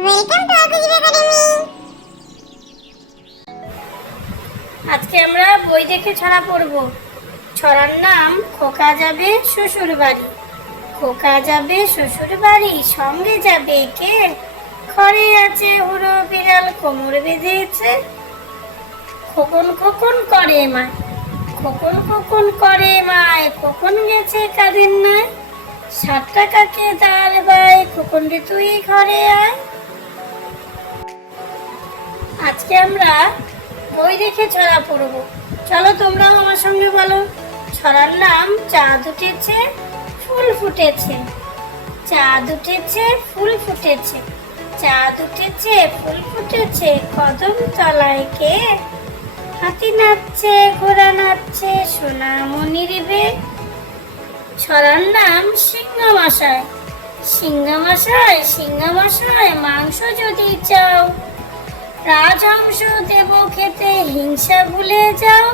Welcome to আকুজিব academy. আজকে আমরা বই দেখে ছড়া পড়ব। ছড়ার নাম খোকা যাবে শ্বশুর বাড়ি। খোকা যাবে শ্বশুর বাড়ি, সঙ্গে যাবে কে? ঘরে আছে হুড়ো বিড়াল, কোমর বেঁধেছে। খোকন খোকন করে মায়, খোকন খোকন করে মায়, খোকন গেছে কাঁধের নাই। 7 টাকাকে দাঁড় বাই, খোকন রে তুই ঘরে আয়। আজকে আমরা বই দেখে ছড়া পড়ব। চলো তোমরাও আমার সঙ্গে বলো। ছড়ার নাম চাঁদ উঠেছে ফুল ফুটেছে। চাঁদ উঠেছে ফুল ফুটেছে, চাঁদ উঠেছে ফুল ফুটেছে, কদম তলায় কে? হাতি নাচছে ঘোড়া নাচছে, সোনামণির বে। ছড়ার নাম সিংহমশাই। সিংহমশাই সিংহমশাই, মাংস যদি চাও, রাজহংস দেব খেতে, হিংসা ভুলে যাও।